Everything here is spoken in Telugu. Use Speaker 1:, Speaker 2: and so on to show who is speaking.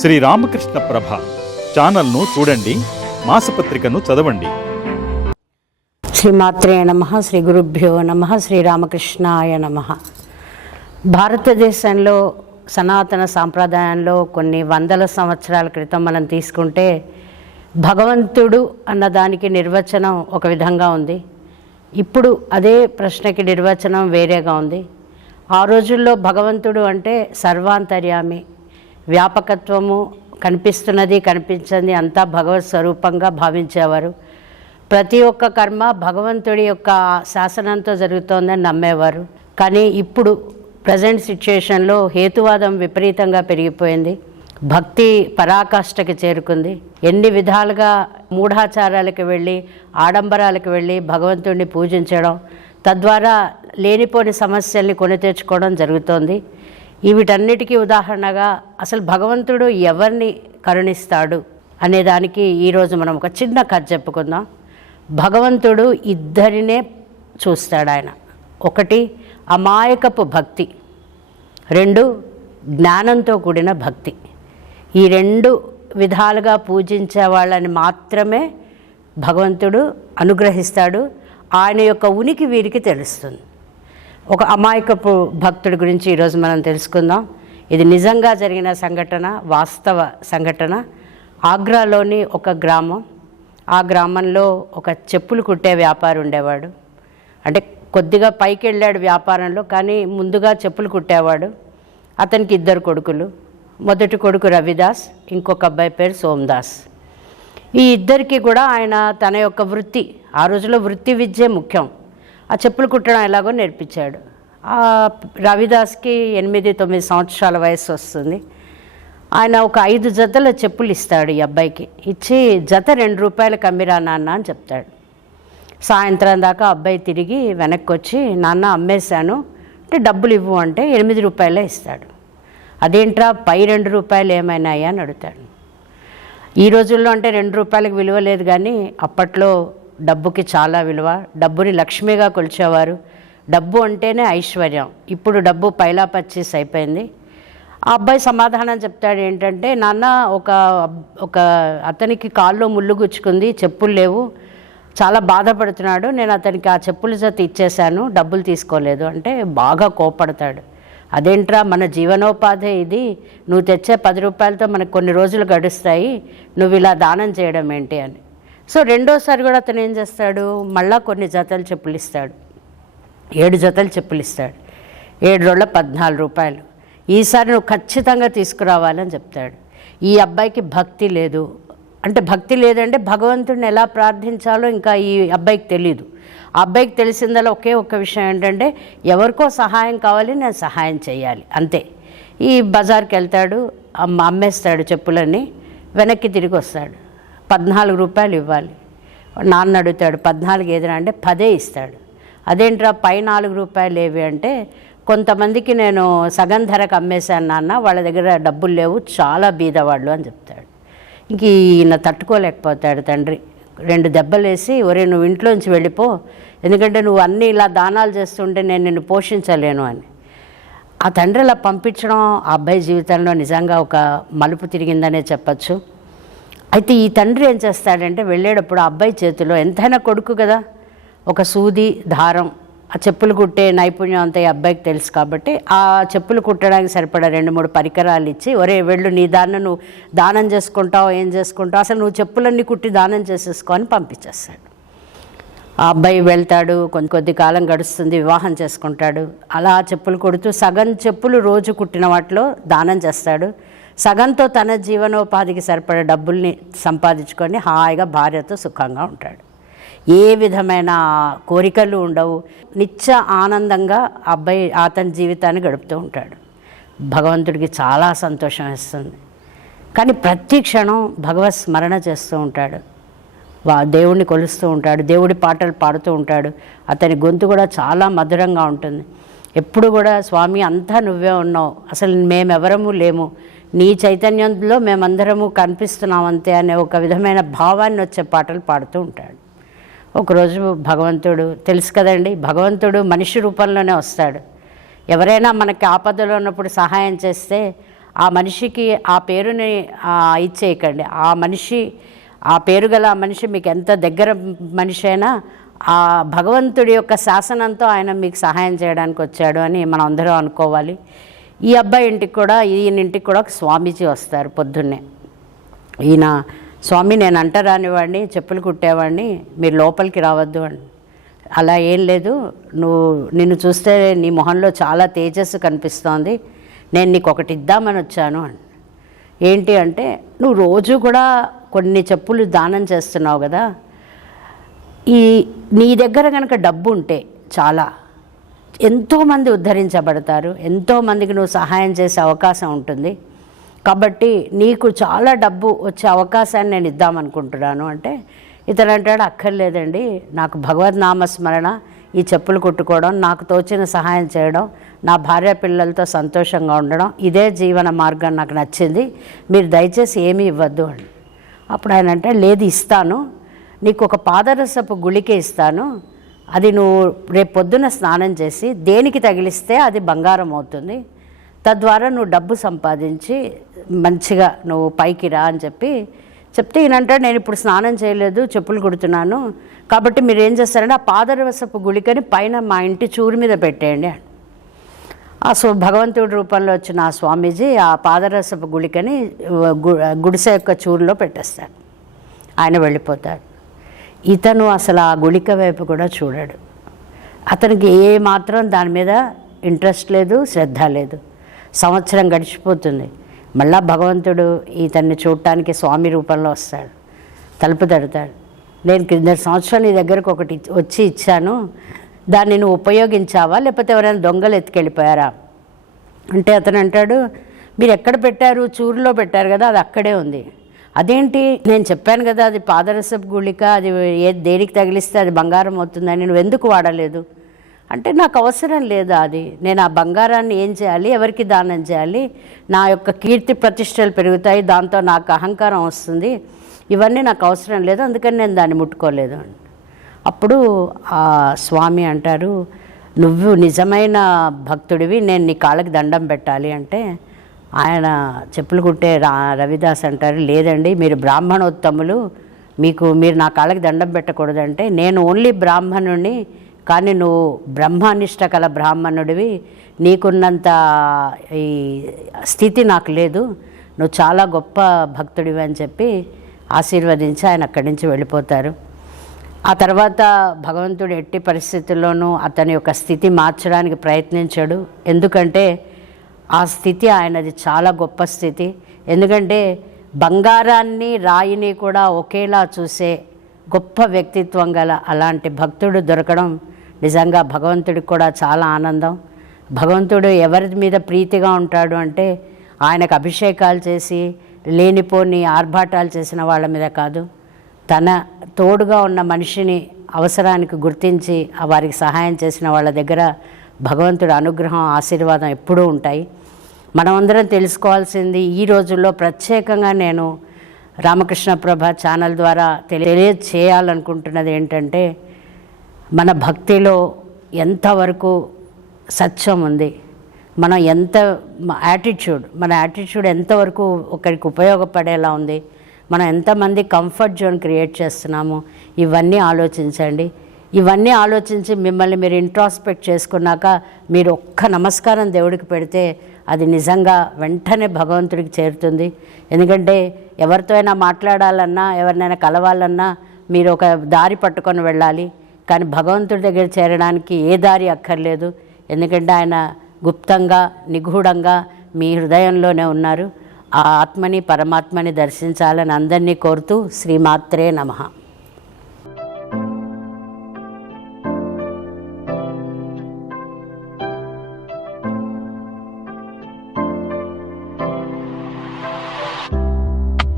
Speaker 1: శ్రీ రామకృష్ణ ప్రభ ఛానల్ను చూడండి మాసపత్రికను చదవండి.
Speaker 2: శ్రీమాత్రే నమ శ్రీ గురుభ్యో నమ శ్రీరామకృష్ణాయ నమ. భారతదేశంలో సనాతన సాంప్రదాయంలో కొన్ని వందల సంవత్సరాల క్రితం మనం తీసుకుంటే భగవంతుడు అన్న దానికి నిర్వచనం ఒక విధంగా ఉంది. ఇప్పుడు అదే ప్రశ్నకి నిర్వచనం వేరేగా ఉంది. ఆ రోజుల్లో భగవంతుడు అంటే సర్వాంతర్యామి. వ్యాపకత్వము కనిపిస్తున్నది కనిపించింది అంతా భగవత్ స్వరూపంగా భావించేవారు. ప్రతి ఒక్క కర్మ భగవంతుడి యొక్క శాసనంతో జరుగుతోందని నమ్మేవారు. కానీ ఇప్పుడు ప్రజెంట్ సిచ్యుయేషన్లో హేతువాదం విపరీతంగా పెరిగిపోయింది. భక్తి పరాకాష్ఠకి చేరుకుంది. ఎన్ని విధాలుగా మూఢాచారాలకు వెళ్ళి ఆడంబరాలకు వెళ్ళి భగవంతుడిని పూజించడం తద్వారా లేనిపోని సమస్యల్ని కొని తెచ్చుకోవడం జరుగుతోంది. వీటన్నిటికీ ఉదాహరణగా అసలు భగవంతుడు ఎవరిని కరుణిస్తాడు అనేదానికి ఈరోజు మనం ఒక చిన్న కథ చెప్పుకుందాం. భగవంతుడు ఇద్దరినే చూస్తాడు ఆయన. ఒకటి అమాయకపు భక్తి రెండు జ్ఞానంతో కూడిన భక్తి. ఈ రెండు విధాలుగా పూజించే వాళ్ళని మాత్రమే భగవంతుడు అనుగ్రహిస్తాడు. ఆయన యొక్క ఉనికి వీరికి తెలుస్తుంది. ఒక అమాయకపు భక్తుడి గురించి ఈరోజు మనం తెలుసుకుందాం. ఇది నిజంగా జరిగిన సంఘటన వాస్తవ సంఘటన. ఆగ్రాలోని ఒక గ్రామం. ఆ గ్రామంలో ఒక చెప్పులు కుట్టే వ్యాపారి ఉండేవాడు. అంటే కొద్దిగా పైకి వెళ్ళాడు వ్యాపారంలో కానీ ముందుగా చెప్పులు కుట్టేవాడు. అతనికి ఇద్దరు కొడుకులు. మొదటి కొడుకు రవిదాస్ ఇంకొక అబ్బాయి పేరు సోమదాస్. ఈ ఇద్దరికి కూడా ఆయన తన యొక్క వృత్తి ఆ రోజుల్లో వృత్తి విద్యే ముఖ్యం. ఆ చెప్పులు కుట్టడం ఎలాగో నేర్పించాడు. ఆ రవిదాస్కి ఎనిమిది తొమ్మిది సంవత్సరాల వయసు వస్తుంది. ఆయన ఒక ఐదు జతల చెప్పులు ఇస్తాడు ఈ అబ్బాయికి. ఇచ్చి జత రెండు రూపాయలకు అమ్మిరా నాన్న అని చెప్తాడు. సాయంత్రం దాకా అబ్బాయి తిరిగి వెనక్కి వచ్చి నాన్న అమ్మేశాను. అంటే డబ్బులు ఇవ్వు అంటే ఎనిమిది రూపాయలే ఇస్తాడు. అదేంట్రా పై రెండు రూపాయలు ఏమైనాయా? అని అడుగుతాడు. ఈ రోజుల్లో అంటే రెండు రూపాయలకు విలువ లేదు కానీ అప్పట్లో డబ్బుకి చాలా విలువ. డబ్బుని లక్ష్మిగా కొలిచేవారు. డబ్బు అంటేనే ఐశ్వర్యం. ఇప్పుడు డబ్బు పైలా పర్చేస్ అయిపోయింది. ఆ అబ్బాయి సమాధానం చెప్తాడు ఏంటంటే నాన్న ఒక ఒక అతనికి కాల్లో ముళ్ళు గుచ్చుకుంది చెప్పులు లేవు. చాలా బాధపడుతున్నాడు. నేను అతనికి ఆ చెప్పుల జత ఇచ్చేశాను. డబ్బులు తీసుకోలేదు. అంటే బాగా కోపడతాడు అదేంట్రా మన జీవనోపాధి ఇది. నువ్వు తెచ్చే పది రూపాయలతో మనకు కొన్ని రోజులు గడుస్తాయి. నువ్వు ఇలా దానం చేయడం ఏంటి? అని. సో రెండోసారి కూడా అతను ఏం చేస్తాడు? మళ్ళా కొన్ని జతలు చెప్పులు ఇస్తాడు. ఏడు జతలు చెప్పులు ఇస్తాడు. ఏడు రోజుల పద్నాలుగు రూపాయలు. ఈసారి నువ్వు ఖచ్చితంగా తీసుకురావాలని చెప్తాడు. ఈ అబ్బాయికి భక్తి లేదు. అంటే భక్తి లేదంటే భగవంతుడిని ఎలా ప్రార్థించాలో ఇంకా ఈ అబ్బాయికి తెలియదు ఆ అబ్బాయికి తెలిసిందల్లా ఒకే ఒక్క విషయం ఏంటంటే ఎవరికో సహాయం కావాలి నేను సహాయం చేయాలి. అంతే. ఈ బజార్కి వెళ్తాడు అమ్మ అమ్మేస్తాడు చెప్పులన్నీ వెనక్కి తిరిగి వస్తాడు. పద్నాలుగు రూపాయలు ఇవ్వాలి. నాన్న అడుగుతాడు పద్నాలుగు ఏదైనా అంటే పదే ఇస్తాడు. అదేంట్రా పై నాలుగు రూపాయలు ఏవి అంటే కొంతమందికి నేను సగం ధరకు అమ్మేశాను నాన్న వాళ్ళ దగ్గర డబ్బులు లేవు చాలా బీదవాళ్ళు అని చెప్తాడు. ఇంక ఈయన తట్టుకోలేకపోతాడు తండ్రి. రెండు దెబ్బలు వేసి ఒరే నువ్వు ఇంట్లోంచి వెళ్ళిపో ఎందుకంటే నువ్వు అన్నీ ఇలా దానాలు చేస్తుంటే నేను నిన్ను పోషించలేను అని. ఆ తండ్రి అలా పంపించడం ఆ అబ్బాయి జీవితంలో నిజంగా ఒక మలుపు తిరిగిందనే చెప్పచ్చు. అయితే ఈ తండ్రి ఏం చేస్తాడంటే వెళ్ళేటప్పుడు ఆ అబ్బాయి చేతిలో ఎంతైనా కొడుకు కదా. ఒక సూది దారం ఆ చెప్పులు కుట్టే నైపుణ్యం అంతా ఈ అబ్బాయికి తెలుసు కాబట్టి ఆ చెప్పులు కుట్టడానికి సరిపడా రెండు మూడు పరికరాలు ఇచ్చి ఒరే వెళ్ళు నీ దాన్ని నువ్వు దానం చేసుకుంటావు ఏం చేసుకుంటావు? అసలు నువ్వు చెప్పులన్నీ కుట్టి దానం చేసేసుకో అని పంపించేస్తాడు. ఆ అబ్బాయి వెళ్తాడు కొంత కొద్ది కాలం గడుస్తుంది వివాహం చేసుకుంటాడు. అలా చెప్పులు కొడుతూ సగం చెప్పులు రోజు కుట్టిన వాటిలో దానం చేస్తాడు. సగంతో తన జీవనోపాధికి సరిపడే డబ్బుల్ని సంపాదించుకొని హాయిగా భార్యతో సుఖంగా ఉంటాడు. ఏ విధమైన కోరికలు ఉండవు. నిత్య ఆనందంగా అబ్బాయి అతని జీవితాన్ని గడుపుతూ ఉంటాడు. భగవంతుడికి చాలా సంతోషం ఇస్తుంది కానీ ప్రతి క్షణం భగవత్ స్మరణ చేస్తూ ఉంటాడు. వా దేవుణ్ణి కొలుస్తూ ఉంటాడు. దేవుడి పాటలు పాడుతూ ఉంటాడు. అతని గొంతు కూడా చాలా మధురంగా ఉంటుంది. ఎప్పుడు కూడా స్వామి అంతా నువ్వే ఉన్నావు. అసలు మేమెవరము లేము. నీ చైతన్యంలో మేమందరము కనిపిస్తున్నాం అంతే అనే ఒక విధమైన భావాన్ని వచ్చే పాటలు పాడుతూ ఉంటాడు. ఒకరోజు భగవంతుడు తెలుసు కదండి భగవంతుడు మనిషి రూపంలోనే వస్తాడు. ఎవరైనా మనకి ఆపదలో ఉన్నప్పుడు సహాయం చేస్తే ఆ మనిషికి ఆ పేరుని ఇచ్చేయకండి. ఆ మనిషి ఆ పేరు గల ఆ మనిషి మీకు ఎంత దగ్గర మనిషి అయినా ఆ భగవంతుడి యొక్క శాసనంతో ఆయన మీకు సహాయం చేయడానికి వచ్చాడు అని మనం అందరం అనుకోవాలి. ఈ అబ్బాయి ఇంటికి కూడా ఈయన ఇంటికి కూడా ఒక స్వామీజీ వస్తారు పొద్దున్నే. ఈయన స్వామి నేను అంటరానివాడిని చెప్పులు కుట్టేవాడిని మీరు లోపలికి రావద్దు అని. అలా ఏం లేదు. నువ్వు నిన్ను చూస్తే నీ మొహంలో చాలా తేజస్సు కనిపిస్తోంది. నేను నీకు ఒకటి ఇద్దామని వచ్చాను అని. ఏంటి అంటే నువ్వు రోజు కూడా కొన్ని చెప్పులు దానం చేస్తున్నావు కదా. ఈ నీ దగ్గర కనుక డబ్బు ఉంటే చాలా ఎంతోమంది ఉద్ధరించబడతారు ఎంతోమందికి నువ్వు సహాయం చేసే అవకాశం ఉంటుంది. కాబట్టి నీకు చాలా డబ్బు వచ్చే అవకాశాన్ని నేను ఇద్దామనుకుంటున్నాను అంటే ఇతను అంటాడు అక్కర్లేదండి నాకు భగవద్ నామస్మరణ ఈ చెప్పులు కుట్టుకోవడం నాకు తోచిన సహాయం చేయడం నా భార్య పిల్లలతో సంతోషంగా ఉండడం ఇదే జీవన మార్గం నాకు నచ్చింది మీరు దయచేసి ఏమీ ఇవ్వద్దు అని అప్పుడు ఆయన అంటే లేదు ఇస్తాను నీకు ఒక పాదరసపు గుళిక ఇస్తాను అది నువ్వు రేపు పొద్దున స్నానం చేసి దేనికి తగిలిస్తే అది బంగారం అవుతుంది. తద్వారా నువ్వు డబ్బు సంపాదించి మంచిగా నువ్వు పైకి రా అని చెప్పి చెప్తే ఈయనంటాడు నేను ఇప్పుడు స్నానం చేయలేదు చెప్పులు కుడుతున్నాను. కాబట్టి మీరు ఏం చేస్తారంటే ఆ పాదరసపు గుళికని పైన మా ఇంటి చూరు మీద పెట్టేయండి ఆ సో భగవంతుడి రూపంలో వచ్చిన ఆ స్వామీజీ ఆ పాదరసపు గుళికని గుడిసె యొక్క చూరులో పెట్టేస్తాడు. ఆయన వెళ్ళిపోతాడు. ఇతను అసలు ఆ గుళిక వైపు కూడా చూడాడు. అతనికి ఏ మాత్రం దాని మీద ఇంట్రెస్ట్ లేదు శ్రద్ధ లేదు. సంవత్సరం గడిచిపోతుంది. మళ్ళా భగవంతుడు ఇతన్ని చూడటానికి స్వామి రూపంలో వస్తాడు. తలుపు తడతాడు. నేను కింద సంవత్సరం నీ దగ్గరకు ఒకటి వచ్చి ఇచ్చాను. దాన్ని నువ్వు ఉపయోగించావా? లేకపోతే ఎవరైనా దొంగలు ఎత్తుకెళ్ళిపోయారా? అంటే అతను అంటాడు మీరు ఎక్కడ పెట్టారు? చూరులో పెట్టారు కదా అది అక్కడే ఉంది. అదేంటి? నేను చెప్పాను కదా అది పాదరసపు గుళిక అది ఏ దేనికి తగిలిస్తే అది బంగారం అవుతుందని నువ్వు ఎందుకు వాడలేదు? అంటే నాకు అవసరం లేదా అది? నేను ఆ బంగారాన్ని ఏం చేయాలి? ఎవరికి దానం చేయాలి? నా యొక్క కీర్తి ప్రతిష్టలు పెరుగుతాయి దాంతో నాకు అహంకారం వస్తుంది. ఇవన్నీ నాకు అవసరం లేదు అందుకని నేను దాన్ని ముట్టుకోలేదు అప్పుడు ఆ స్వామి అంటారు నువ్వు నిజమైన భక్తుడివి నేను నీ కాళ్ళకి దండం పెట్టాలి అంటే ఆయన చెప్పులు కుట్టే రా రవిదాస్ అంటారు లేదండి మీరు బ్రాహ్మణోత్తములు. మీకు మీరు నా కాళ్ళకి దండం పెట్టకూడదంటే నేను ఓన్లీ బ్రాహ్మణుడిని కానీ నువ్వు బ్రహ్మానిష్ట కల బ్రాహ్మణుడివి. నీకున్నంత ఈ స్థితి నాకు లేదు. నువ్వు చాలా గొప్ప భక్తుడివి అని చెప్పి ఆశీర్వదించి ఆయన అక్కడి నుంచి వెళ్ళిపోతారు. ఆ తర్వాత భగవంతుడు ఎట్టి పరిస్థితుల్లోనూ అతని యొక్క స్థితి మార్చడానికి ప్రయత్నించాడు. ఎందుకంటే ఆ స్థితి ఆయనది చాలా గొప్ప స్థితి. ఎందుకంటే బంగారాన్ని రాయిని కూడా ఒకేలా చూసే గొప్ప వ్యక్తిత్వం గల అలాంటి భక్తుడు దొరకడం నిజంగా భగవంతుడికి కూడా చాలా ఆనందం. భగవంతుడు ఎవరి మీద ప్రీతిగా ఉంటాడు అంటే ఆయనకు అభిషేకాలు చేసి లేనిపోని ఆర్భాటాలు చేసిన వాళ్ళ మీద కాదు. తన తోడుగా ఉన్న మనిషిని అవసరానికి గుర్తించి వారికి సహాయం చేసిన వాళ్ళ దగ్గర భగవంతుడు అనుగ్రహం ఆశీర్వాదం ఎప్పుడూ ఉంటాయి. మనమందరం తెలుసుకోవాల్సింది ఈ రోజుల్లో ప్రత్యేకంగా నేను రామకృష్ణ ప్రభ ఛానల్ ద్వారా తెలియచేయాలనుకుంటున్నది ఏంటంటే మన భక్తిలో ఎంతవరకు సత్యం ఉంది? మనం ఎంత యాటిట్యూడ్ మన యాటిట్యూడ్ ఎంతవరకు ఒకరికి ఉపయోగపడేలా ఉంది? మనం ఎంతమంది కంఫర్ట్ జోన్ క్రియేట్ చేస్తున్నాము? ఇవన్నీ ఆలోచించండి. ఇవన్నీ ఆలోచించి మిమ్మల్ని మీరు ఇంట్రాస్పెక్ట్ చేసుకున్నాక మీరు ఒక్క నమస్కారం దేవుడికి పెడితే అది నిజంగా వెంటనే భగవంతుడికి చేరుతుంది. ఎందుకంటే ఎవరితో అయినా మాట్లాడాలన్నా ఎవరినైనా కలవాలన్నా మీరు ఒక దారి పట్టుకొని వెళ్ళాలి. కానీ భగవంతుడి దగ్గర చేరడానికి ఏ దారి అక్కర్లేదు. ఎందుకంటే ఆయన గుప్తంగా నిగూఢంగా మీ హృదయంలోనే ఉన్నారు. ఆ ఆత్మని పరమాత్మని దర్శించాలని అందరినీ కోరుతూ శ్రీమాత్రే నమః.